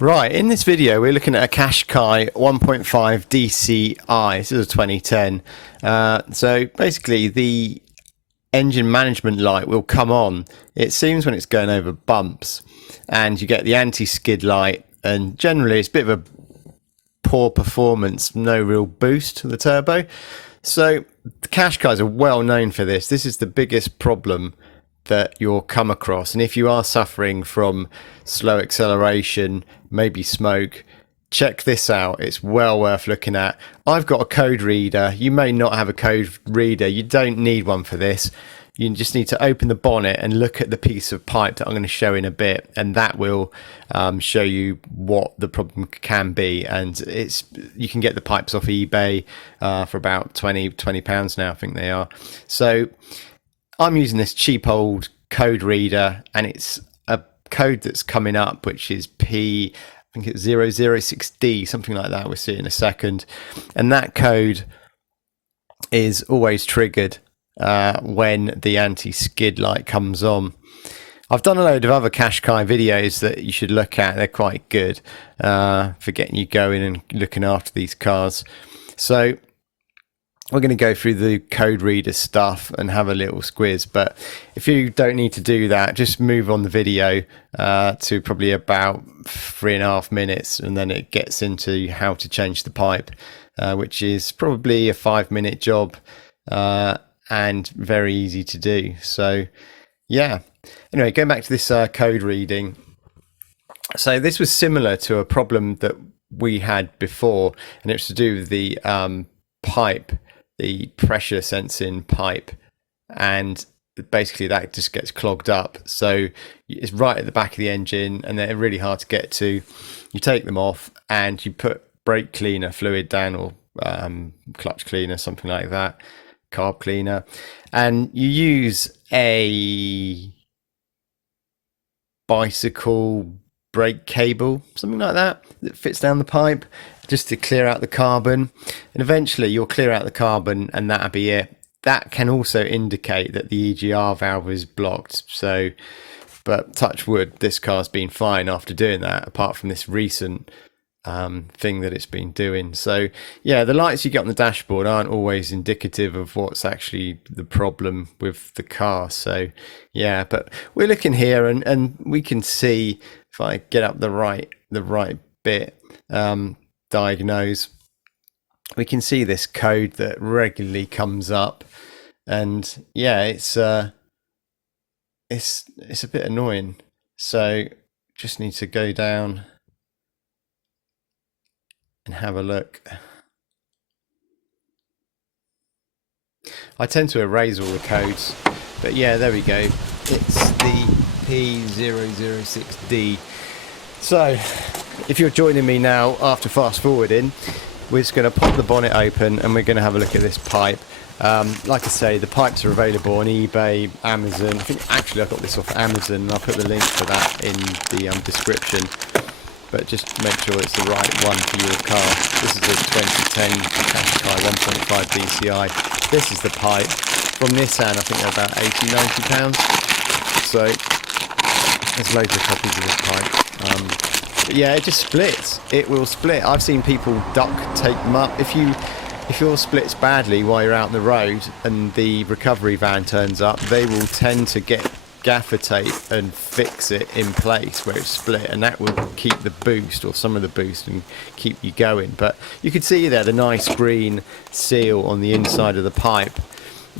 Right, in this video we're looking at a Qashqai 1.5 DCI. This is a 2010. So basically the engine management light will come on. It seems when it's going over bumps, and you get the anti-skid light, and generally it's a bit of a poor performance, no real boost to the turbo. So the Qashqais are well known for this. This is the biggest problem that you'll come across, and if you are suffering from slow acceleration, maybe smoke, check this out. It's well worth looking at. I've got a code reader. You may not have a code reader. You don't need one for this. You just need to open the bonnet and look at the piece of pipe that I'm going to show in a bit, and that will show you what the problem can be. And you can get the pipes off eBay for about £20 now, I think they are. So I'm using this cheap old code reader, and it's a code that's coming up, which is P006D, something like that. We'll see it in a second. And that code is always triggered when the anti-skid light comes on. I've done a load of other Qashqai videos that you should look at. They're quite good for getting you going and looking after these cars. So we're going to go through the code reader stuff and have a little squiz, but if you don't need to do that, just move on the video to probably about 3.5 minutes, and then it gets into how to change the pipe, which is probably a 5-minute job and very easy to do. So yeah, anyway, going back to this code reading. So this was similar to a problem that we had before, and it was to do with the pipe, the pressure sensing pipe, and basically that just gets clogged up. So it's right at the back of the engine, and they're really hard to get to. You take them off and you put brake cleaner fluid down, or clutch cleaner, something like that, carb cleaner, and you use a bicycle brake cable, something like that, that fits down the pipe, just to clear out the carbon. And eventually you'll clear out the carbon, and that'll be it. That can also indicate that the EGR valve is blocked. So, but touch wood, this car's been fine after doing that, apart from this recent thing that it's been doing. So yeah, the lights you get on the dashboard aren't always indicative of what's actually the problem with the car. So yeah, but we're looking here, and we can see, if I get up the right bit, diagnose, we can see this code that regularly comes up, and yeah, it's a bit annoying. So just need to go down and have a look. I tend to erase all the codes, but yeah, there we go. It's the P006D. So if you're joining me now after fast forwarding, we're just going to pop the bonnet open, and we're going to have a look at this pipe. Like I say, the pipes are available on eBay, Amazon. I think actually I got this off Amazon, and I'll put the link for that in the description. But just make sure it's the right one for your car. This is a 2010 Qashqai 1.5 DCI. This is the pipe from Nissan. I think they're about £80–90. So there's loads of copies of this pipe. But yeah, it just splits. It will split. I've seen people duct tape them up. If yours splits badly while you're out on the road and the recovery van turns up, they will tend to get gaffer tape and fix it in place where it's split, and that will keep the boost, or some of the boost, and keep you going. But you can see there the nice green seal on the inside of the pipe.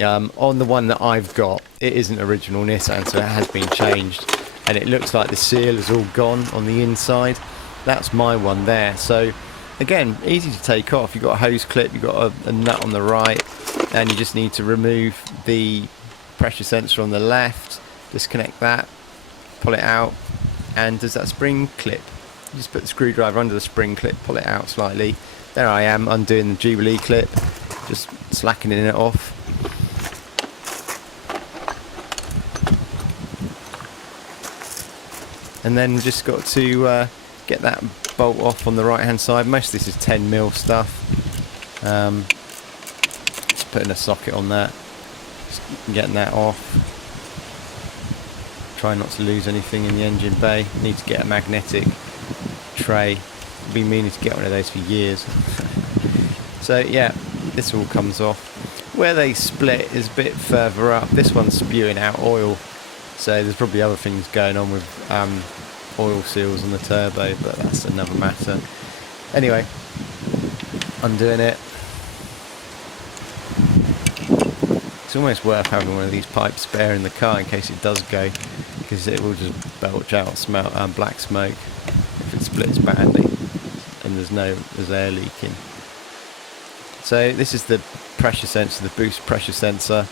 On the one that I've got, it isn't original Nissan, so it has been changed, and it looks like the seal is all gone on the inside. That's my one there. So again, easy to take off. You've got a hose clip, you've got a nut on the right, and you just need to remove the pressure sensor on the left, disconnect that, pull it out, and there's that spring clip. You just put the screwdriver under the spring clip, pull it out slightly. There I am, undoing the Jubilee clip, just slackening it off. And then just got to get that bolt off on the right hand side. Most of this is 10mm stuff. Just putting a socket on that, just getting that off. Try not to lose anything in the engine bay. Need to get a magnetic tray. I've been meaning to get one of those for years. So yeah, this all comes off. Where they split is a bit further up. This one's spewing out oil, so there's probably other things going on with oil seals on the turbo, but that's another matter. Anyway, undoing it. It's almost worth having one of these pipes spare in the car in case it does go, because it will just belch out black smoke if it splits badly and there's air leaking. So this is the pressure sensor, the boost pressure sensor.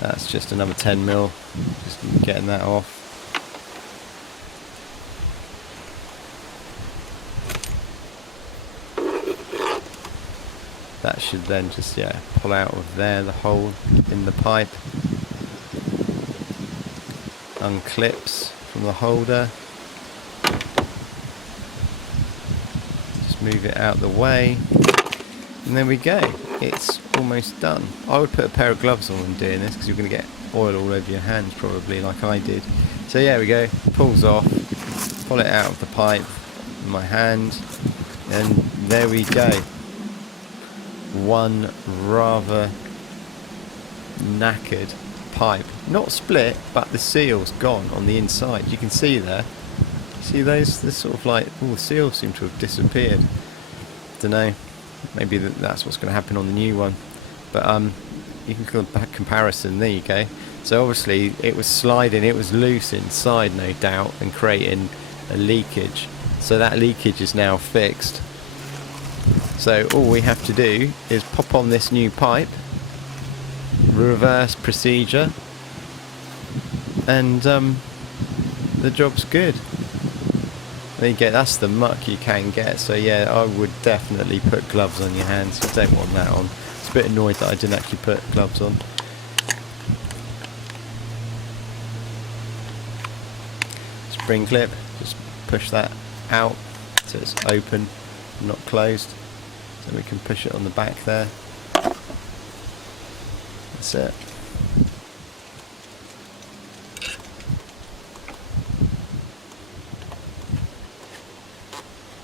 That's just another 10mm, just getting that off. That should then just, yeah, pull out of there, the hole in the pipe. Unclips from the holder. Just move it out the way. And there we go. It's almost done. I would put a pair of gloves on when doing this because you're going to get oil all over your hands probably, like I did. So yeah, we go. Pulls off. Pull it out of the pipe in my hand. And there we go. One rather knackered pipe, not split, but the seal's gone on the inside. You can see there. See those? They're sort of like, all the seals seem to have disappeared. Don't know. Maybe that's what's going to happen on the new one. But you can call a comparison. There you go. So obviously it was sliding. It was loose inside, no doubt, and creating a leakage. So that leakage is now fixed. So all we have to do is pop on this new pipe, reverse procedure, and the job's good. There you go, that's the muck you can get. So yeah, I would definitely put gloves on your hands. You don't want that on. It's a bit annoyed that I didn't actually put gloves on. Spring clip, just push that out so it's open, not closed. So we can push it on the back there. That's it.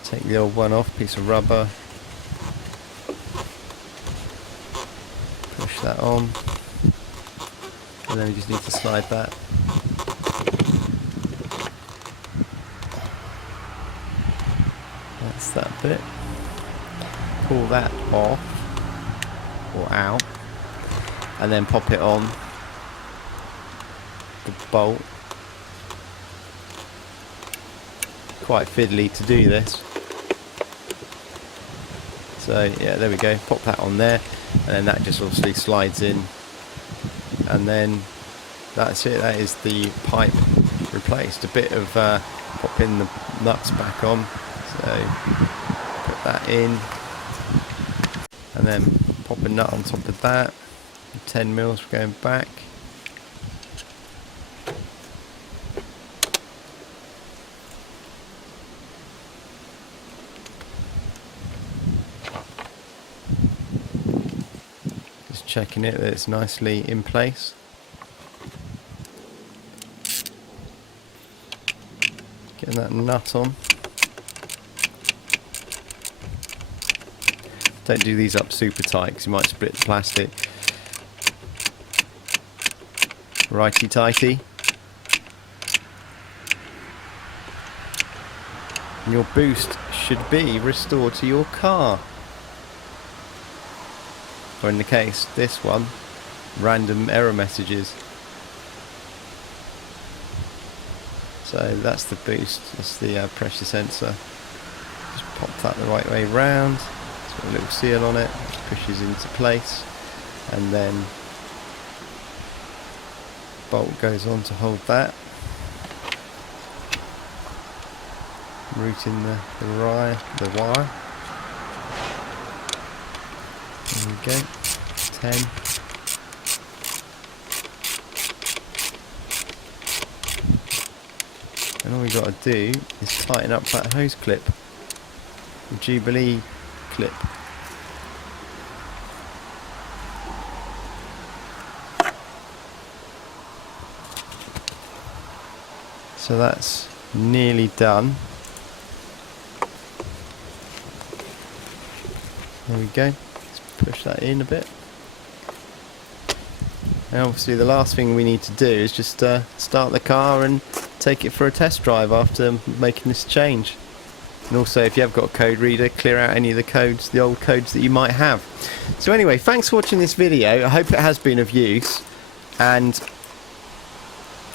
Take the old one off, piece of rubber. Push that on. And then we just need to slide that. That's that bit. Pull that off or out and then pop it on the bolt. Quite fiddly to do this. So yeah, there we go, pop that on there and then that just obviously slides in and then that's it. That is the pipe replaced. A bit of popping the nuts back on, so put that in. And then pop a nut on top of that. 10mm for going back. Just checking it that it's nicely in place. Getting that nut on. Don't do these up super tight because you might split the plastic. Righty tighty. And your boost should be restored to your car. Or in the case, this one, random error messages. So that's the boost, that's the pressure sensor. Just pop that the right way round. Got a little seal on it, which pushes into place, and then bolt goes on to hold that. Routing the wire. There we go. 10. And all we got to do is tighten up that hose clip, the Jubilee clip. So that's nearly done. There we go. Let's push that in a bit. And obviously the last thing we need to do is just start the car and take it for a test drive after making this change. And also, if you have got a code reader, clear out any of the codes, the old codes that you might have. So anyway, thanks for watching this video. I hope it has been of use, and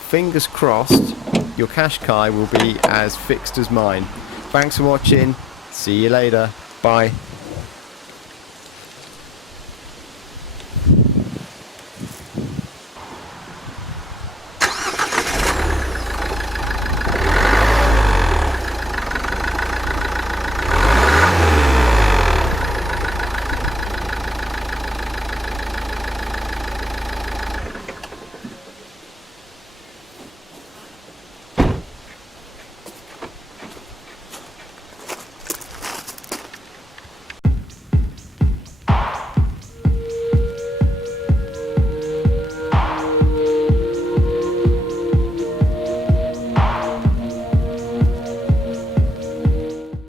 fingers crossed your Qashqai will be as fixed as mine. Thanks for watching. See you later. Bye.